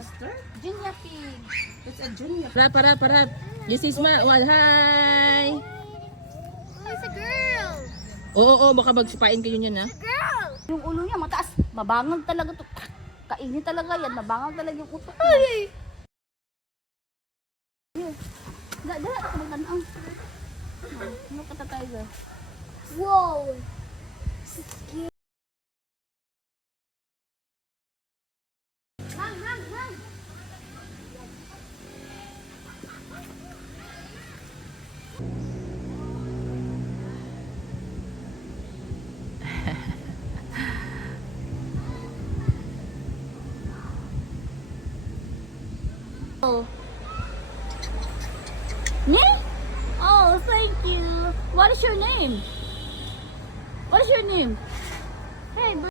sister? Junior pig. It's a junior. Para. This is my one. Hi! Oh, it's a girl. Oo, baka magsipain kayo niyan, ha? Girl! Yung ulo niya mataas. Mabangag talaga to. Kainin talaga yan. Mabangag talaga yung utok niya. Ay! Dala, kumagtanang. Ano ka tatay ba? Wow! Hang! Oh. Me? Oh, thank you. What is your name? What is your name?